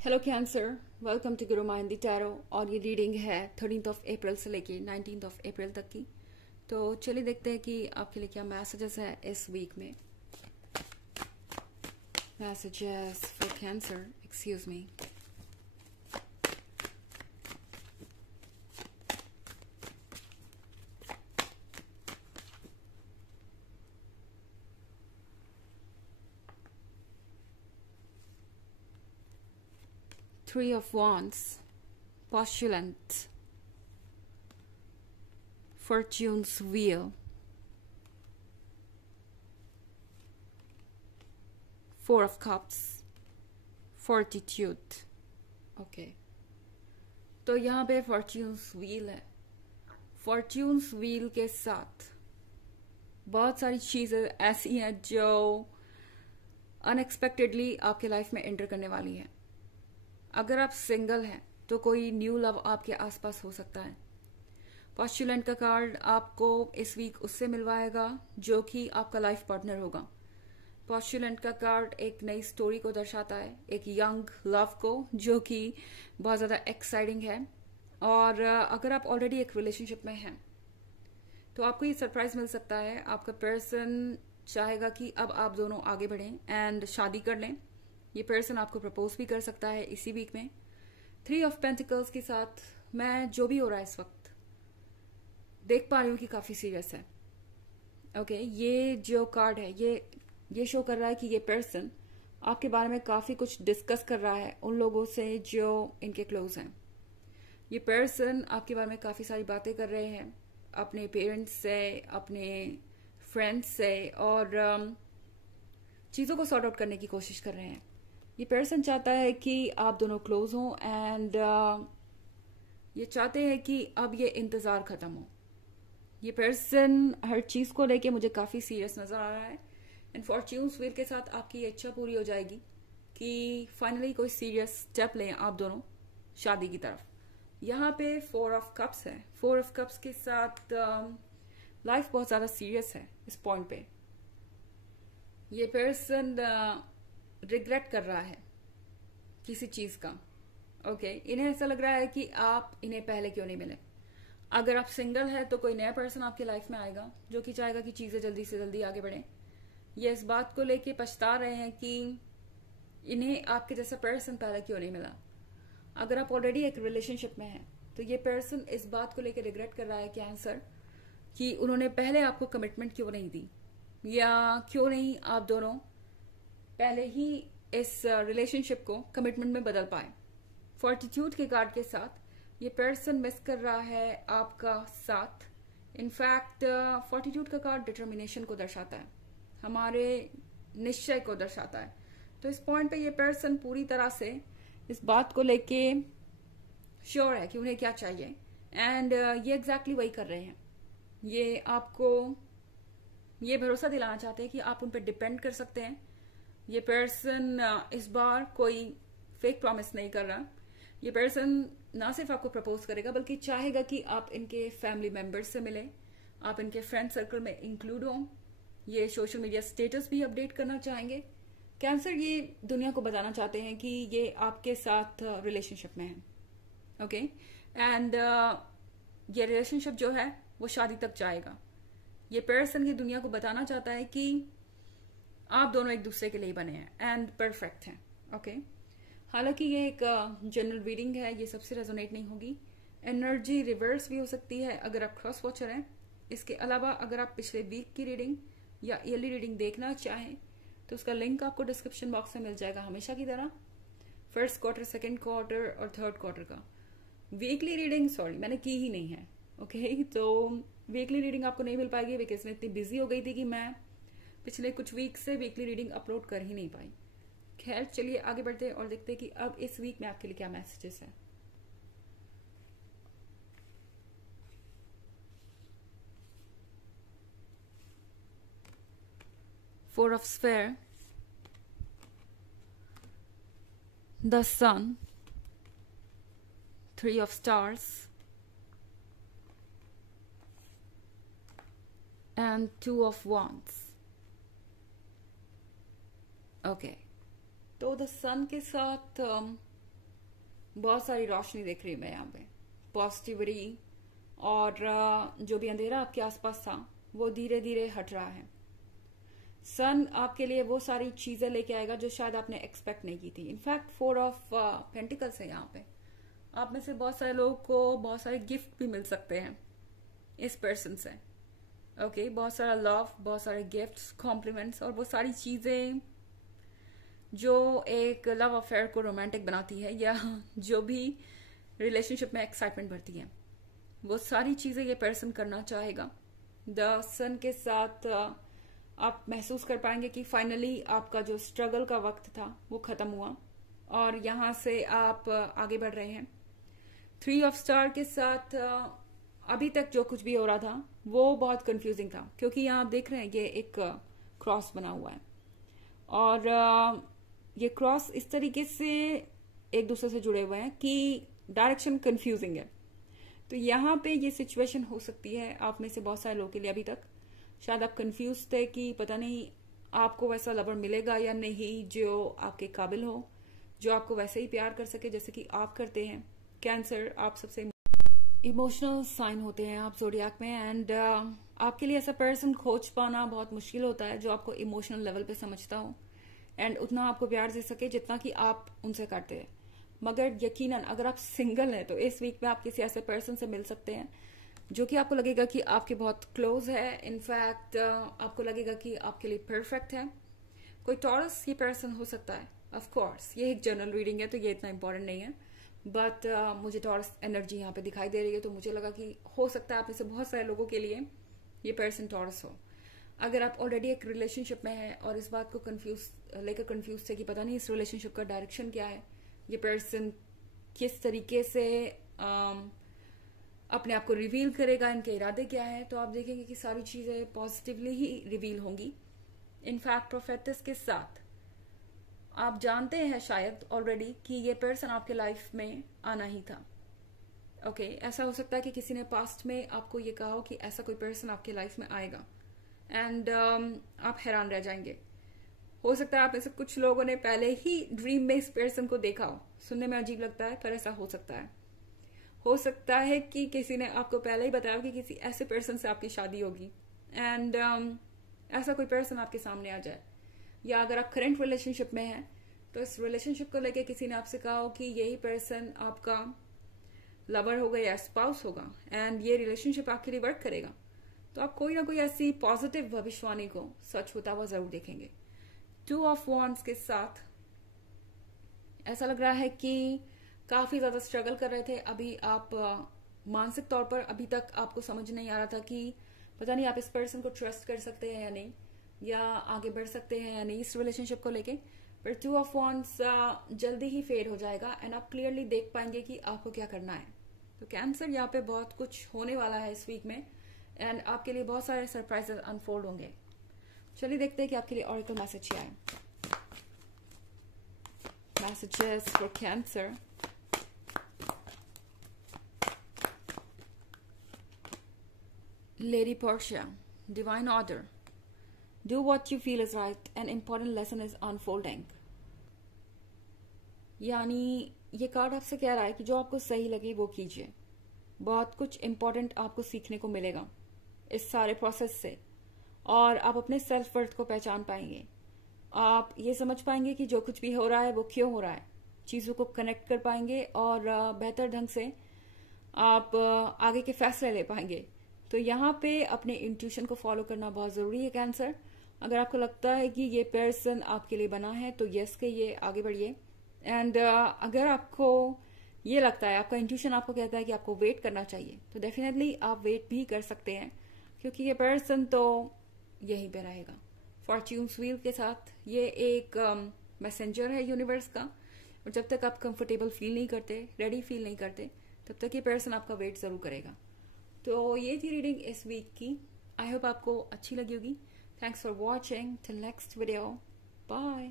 Hello cancer, welcome to Guru माइंदी tarot. और ये reading है 13 से लेके 19 तक की। तो चलिए देखते हैं कि आपके लिए क्या मैसेजेस है इस वीक में। Messages for cancer, excuse me. Three of Wands, Postulant, Fortune's Wheel, Four of Cups, Fortitude। Okay, तो यहाँ पे Fortune's Wheel है। Fortune's Wheel के साथ बहुत सारी चीज़ें ऐसी हैं जो अनएक्सपेक्टेडली आपके लाइफ में एंटर करने वाली हैं। अगर आप सिंगल हैं तो कोई न्यू लव आपके आसपास हो सकता है। पॉस्टुलेंट का कार्ड आपको इस वीक उससे मिलवाएगा जो कि आपका लाइफ पार्टनर होगा। पॉस्टुलेंट का कार्ड एक नई स्टोरी को दर्शाता है, एक यंग लव को, जो कि बहुत ज़्यादा एक्साइटिंग है। और अगर आप ऑलरेडी एक रिलेशनशिप में हैं तो आपको ये सरप्राइज मिल सकता है। आपका पर्सन चाहेगा कि अब आप दोनों आगे बढ़ें एंड शादी कर लें। ये पर्सन आपको प्रपोज भी कर सकता है इसी वीक में। 3 ऑफ पेंटिकल्स के साथ मैं जो भी हो रहा है इस वक्त देख पा रही हूँ कि काफी सीरियस है। ओके, ये जो कार्ड है ये शो कर रहा है कि ये पर्सन आपके बारे में काफी कुछ डिस्कस कर रहा है उन लोगों से जो इनके क्लोज हैं। ये पर्सन आपके बारे में काफी सारी बातें कर रहे हैं अपने पेरेंट्स से, अपने फ्रेंड्स से, और चीजों को सॉर्ट आउट करने की कोशिश कर रहे हैं। ये पर्सन चाहता है कि आप दोनों क्लोज हों एंड ये चाहते हैं कि अब ये इंतजार खत्म हो। ये पर्सन हर चीज को लेके मुझे काफी सीरियस नजर आ रहा है एंड फॉर्च्यून्स व्हील के साथ आपकी ये इच्छा पूरी हो जाएगी कि फाइनली कोई सीरियस स्टेप लें आप दोनों शादी की तरफ। यहाँ पे 4 ऑफ कप्स है। 4 ऑफ कप्स के साथ लाइफ बहुत ज्यादा सीरियस है इस पॉइंट पे। ये पर्सन रिग्रेट कर रहा है किसी चीज का। ओके, इन्हें ऐसा लग रहा है कि आप इन्हें पहले क्यों नहीं मिले। अगर आप सिंगल है तो कोई नया पर्सन आपकी लाइफ में आएगा जो कि चाहेगा कि चीजें जल्दी से जल्दी आगे बढ़े। ये इस बात को लेके पछता रहे हैं कि इन्हें आपके जैसा पर्सन पहले क्यों नहीं मिला। अगर आप ऑलरेडी एक रिलेशनशिप में हैं तो ये पर्सन इस बात को लेकर रिग्रेट कर रहा है कैंसर कि उन्होंने पहले आपको कमिटमेंट क्यों नहीं दी, या क्यों नहीं आप दोनों पहले ही इस रिलेशनशिप को कमिटमेंट में बदल पाए। फॉर्टिट्यूड के कार्ड के साथ ये पर्सन मिस कर रहा है आपका साथ। इनफैक्ट फॉर्टिट्यूड का कार्ड डिटर्मिनेशन को दर्शाता है, हमारे निश्चय को दर्शाता है। तो इस पॉइंट पे ये पर्सन पूरी तरह से इस बात को लेके श्योर है कि उन्हें क्या चाहिए एंड ये एग्जैक्टली वही कर रहे हैं। ये आपको ये भरोसा दिलाना चाहते हैं कि आप उन पर डिपेंड कर सकते हैं। ये पर्सन इस बार कोई फेक प्रॉमिस नहीं कर रहा। ये पर्सन ना सिर्फ आपको प्रपोज करेगा बल्कि चाहेगा कि आप इनके फैमिली मेंबर्स से मिलें, आप इनके फ्रेंड सर्कल में इंक्लूड हों। ये सोशल मीडिया स्टेटस भी अपडेट करना चाहेंगे। कैंसर ये दुनिया को बताना चाहते हैं कि ये आपके साथ रिलेशनशिप में है। ओके, एंड ये रिलेशनशिप जो है वो शादी तक जाएगा। ये पर्सन की दुनिया को बताना चाहता है कि आप दोनों एक दूसरे के लिए बने हैं एंड परफेक्ट हैं। ओके, हालांकि ये एक जनरल रीडिंग है, ये सबसे रेजोनेट नहीं होगी। एनर्जी रिवर्स भी हो सकती है अगर आप क्रॉस वॉचर हैं। इसके अलावा अगर आप पिछले वीक की रीडिंग या ईयरली रीडिंग देखना चाहें तो उसका लिंक आपको डिस्क्रिप्शन बॉक्स में मिल जाएगा हमेशा की तरह। फर्स्ट क्वार्टर, सेकेंड क्वार्टर और थर्ड क्वार्टर का वीकली रीडिंग सॉरी मैंने की ही नहीं है। ओके, तो वीकली रीडिंग आपको नहीं मिल पाएगी बिकॉज मैं इतनी बिजी हो गई थी कि मैं पिछले कुछ वीक से वीकली रीडिंग अपलोड कर ही नहीं पाई। खैर, चलिए आगे बढ़ते हैं और देखते हैं कि अब इस वीक में आपके लिए क्या मैसेजेस है। Four of Sphere, the Sun, 3 of Stars, and 2 of Wands. Okay, तो द सन के साथ बहुत सारी रोशनी देख रही हूँ मैं यहाँ पे, पॉजिटिविटी, और जो भी अंधेरा आपके आसपास था वो धीरे धीरे हट रहा है। सन आपके लिए वो सारी चीजें लेके आएगा जो शायद आपने एक्सपेक्ट नहीं की थी। इनफैक्ट 4 ऑफ पेंटिकल्स है यहाँ पे। आप में से बहुत सारे लोगों को बहुत सारे गिफ्ट भी मिल सकते हैं इस पर्सन से। ओके, बहुत सारा लव, बहुत सारे गिफ्ट्स, कॉम्प्लीमेंट्स, और वो सारी चीजें जो एक लव अफेयर को रोमांटिक बनाती है या जो भी रिलेशनशिप में एक्साइटमेंट भरती है, वो सारी चीजें ये पर्सन करना चाहेगा। द सन के साथ आप महसूस कर पाएंगे कि फाइनली आपका जो स्ट्रगल का वक्त था वो खत्म हुआ और यहां से आप आगे बढ़ रहे हैं। 3 ऑफ स्टार के साथ अभी तक जो कुछ भी हो रहा था वो बहुत कंफ्यूजिंग था, क्योंकि यहाँ आप देख रहे हैं ये एक क्रॉस बना हुआ है और ये क्रॉस इस तरीके से एक दूसरे से जुड़े हुए हैं कि डायरेक्शन कंफ्यूजिंग है। तो यहाँ पे ये सिचुएशन हो सकती है आप में से बहुत सारे लोगों के लिए। अभी तक शायद आप कंफ्यूज थे कि पता नहीं आपको वैसा लवर मिलेगा या नहीं जो आपके काबिल हो, जो आपको वैसे ही प्यार कर सके जैसे कि आप करते हैं। कैंसर, आप सबसे इमोशनल साइन होते हैं आप ज़ोडिएक में, एंड आपके लिए ऐसा पर्सन खोज पाना बहुत मुश्किल होता है जो आपको इमोशनल लेवल पे समझता हो एंड उतना आपको प्यार दे सके जितना कि आप उनसे करते हैं। मगर यकीनन अगर आप सिंगल हैं तो इस वीक में आप किसी ऐसे पर्सन से मिल सकते हैं जो कि आपको लगेगा कि आपके बहुत क्लोज है। इनफैक्ट आपको लगेगा कि आपके लिए परफेक्ट है। कोई टॉरस ये पर्सन हो सकता है। ऑफ कोर्स ये एक जनरल रीडिंग है तो ये इतना इंपॉर्टेंट नहीं है, बट मुझे टॉरस एनर्जी यहाँ पे दिखाई दे रही है तो मुझे लगा कि हो सकता है आप में से बहुत सारे लोगों के लिए ये पर्सन टॉरस हो। अगर आप ऑलरेडी एक रिलेशनशिप में हैं और इस बात को कंफ्यूज थे कि पता नहीं इस रिलेशनशिप का डायरेक्शन क्या है, ये पर्सन किस तरीके से अपने आप को रिवील करेगा, इनके इरादे क्या है, तो आप देखेंगे कि सारी चीजें पॉजिटिवली ही रिवील होंगी। इनफैक्ट प्रोफेटिस के साथ आप जानते हैं शायद ऑलरेडी कि ये पर्सन आपके लाइफ में आना ही था। ओके, ऐसा हो सकता है कि किसी ने पास्ट में आपको ये कहा हो कि ऐसा कोई पर्सन आपके लाइफ में आएगा एंड आप हैरान रह जाएंगे। हो सकता है आप में से कुछ लोगों ने पहले ही ड्रीम में इस पर्सन को देखा हो। सुनने में अजीब लगता है पर ऐसा हो सकता है। हो सकता है कि किसी ने आपको पहले ही बताया कि किसी ऐसे पर्सन से आपकी शादी होगी एंड ऐसा कोई पर्सन आपके सामने आ जाए। या अगर आप करंट रिलेशनशिप में हैं तो इस रिलेशनशिप को लेके किसी ने आपसे कहा हो कि यही पर्सन आपका लवर होगा या स्पाउस होगा एंड ये रिलेशनशिप आपके लिए वर्क करेगा। तो आप कोई ना कोई ऐसी पॉजिटिव भविष्यवाणी को सच होता हुआ जरूर देखेंगे। 2 ऑफ वॉन्ड्स के साथ ऐसा लग रहा है कि काफी ज्यादा स्ट्रगल कर रहे थे अभी आप मानसिक तौर पर। अभी तक आपको समझ नहीं आ रहा था कि पता नहीं आप इस पर्सन को ट्रस्ट कर सकते हैं या नहीं, या आगे बढ़ सकते हैं या नहीं इस रिलेशनशिप को लेके। पर 2 ऑफ वॉन्ड्स जल्दी ही फेड हो जाएगा एंड आप क्लियरली देख पाएंगे कि आपको क्या करना है। तो कैंसर, यहाँ पे बहुत कुछ होने वाला है इस वीक में एंड आपके लिए बहुत सारे सरप्राइजेस अनफोल्ड होंगे। चलिए देखते हैं कि आपके लिए ऑरेकल मैसेज क्या है। Messages for cancer. Lady Portia, divine order. Do what you feel is right. An important lesson is unfolding. यानी ये कार्ड आपसे कह रहा है कि जो आपको सही लगे वो कीजिए। बहुत कुछ इंपॉर्टेंट आपको सीखने को मिलेगा इस सारे प्रोसेस से और आप अपने सेल्फ वर्थ को पहचान पाएंगे। आप ये समझ पाएंगे कि जो कुछ भी हो रहा है वो क्यों हो रहा है। चीजों को कनेक्ट कर पाएंगे और बेहतर ढंग से आप आगे के फैसले ले पाएंगे। तो यहाँ पे अपने इंट्यूशन को फॉलो करना बहुत जरूरी है कैंसर। अगर आपको लगता है कि ये पर्सन आपके लिए बना है तो यस कहिए, आगे बढ़िए। एंड अगर आपको ये लगता है, आपका इंट्यूशन आपको कहता है कि आपको वेट करना चाहिए, तो डेफिनेटली आप वेट भी कर सकते हैं क्योंकि ये पर्सन तो यहीं पे रहेगा। फॉर्च्यून्स व्हील के साथ ये एक मैसेंजर है यूनिवर्स का, और जब तक आप कंफर्टेबल फील नहीं करते, रेडी फील नहीं करते, तब तक ये पर्सन आपका वेट जरूर करेगा। तो ये थी रीडिंग इस वीक की। आई होप आपको अच्छी लगी होगी। Thanks for watching. Till next video, bye.